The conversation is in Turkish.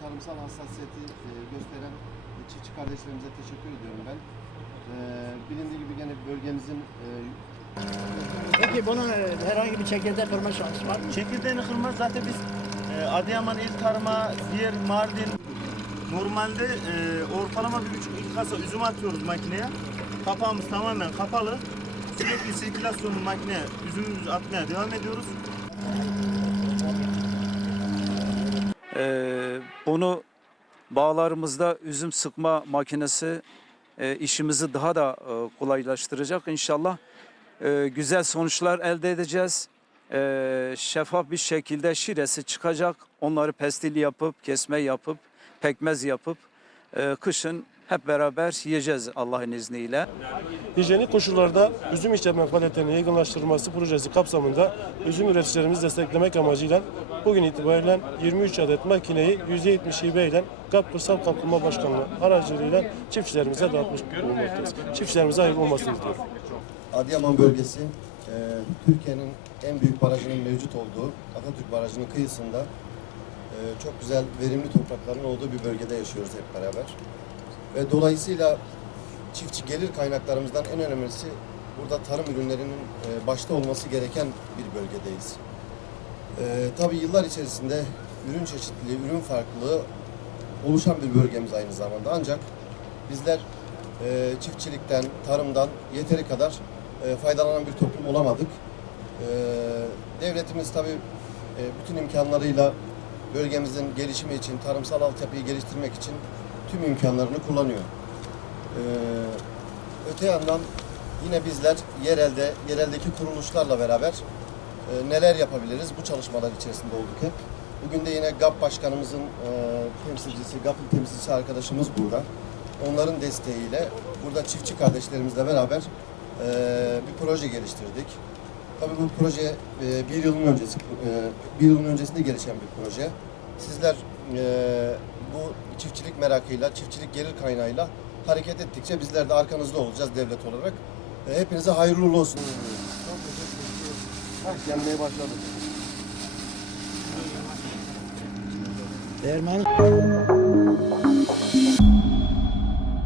tarımsal hassasiyeti e, gösteren çiftçi kardeşlerimize teşekkür ediyorum ben. E, bilindiği gibi gene bölgemizin e, Peki bunun herhangi bir çekirdek kırma şansı var mı? Çekirdeğini kırmaz zaten biz Adıyaman İl Tarım'a, diğer Mardin normalde ortalama bir buçuk iki kasa üzüm atıyoruz makineye. Kapağımız tamamen kapalı. Sürekli sirkülasyonlu makineye üzümümüzü atmaya devam ediyoruz. Bunu bağlarımızda üzüm sıkma makinesi e, işimizi daha da e, kolaylaştıracak inşallah. E, güzel sonuçlar elde edeceğiz. E, şeffaf bir şekilde şiresi çıkacak. Onları pestil yapıp, kesme yapıp, pekmez yapıp e, kışın hep beraber yiyeceğiz Allah'ın izniyle. Hijyenik koşullarda üzüm işletme faaliyetlerinin yaygınlaştırılması projesi kapsamında üzüm üreticilerimizi desteklemek amacıyla bugün itibariyle 23 adet makineyi %70 hibe ile GAP Kırsal Kalkınma Başkanlığı aracılığıyla çiftçilerimize dağıtmış bulunmaktayız. Çiftçilerimize hayırlı olmasını diliyorum. Adıyaman bölgesi e, Türkiye'nin en büyük barajının mevcut olduğu Atatürk Barajı'nın kıyısında e, çok güzel verimli toprakların olduğu bir bölgede yaşıyoruz hep beraber. Ve dolayısıyla çiftçi gelir kaynaklarımızdan en önemlisi burada tarım ürünlerinin e, başta olması gereken bir bölgedeyiz. E, tabii yıllar içerisinde ürün çeşitliliği, ürün farklılığı oluşan bir bölgemiz aynı zamanda. Ancak bizler e, çiftçilikten, tarımdan yeteri kadar e, faydalanan bir toplum olamadık. E, devletimiz tabii e, bütün imkanlarıyla bölgemizin gelişimi için, tarımsal altyapıyı geliştirmek için tüm imkanlarını kullanıyor. E, öte yandan yine bizler yerelde, yereldeki kuruluşlarla beraber e, neler yapabiliriz bu çalışmalar içerisinde olduk hep. Bugün de yine GAP Başkanımızın e, temsilcisi, GAP'ın temsilcisi arkadaşımız burada. Onların desteğiyle burada çiftçi kardeşlerimizle beraber e, bir proje geliştirdik. Tabii bu proje e, bir yılın öncesi, e, bir yılın öncesinde gelişen bir proje. Sizler e, bu çiftçilik merakıyla, çiftçilik gelir kaynağıyla hareket ettikçe bizler de arkanızda olacağız devlet olarak. E, hepinize hayırlı uğurlu olsun. Çok teşekkür ederim. Hah, gelmeye başladı. Değirmen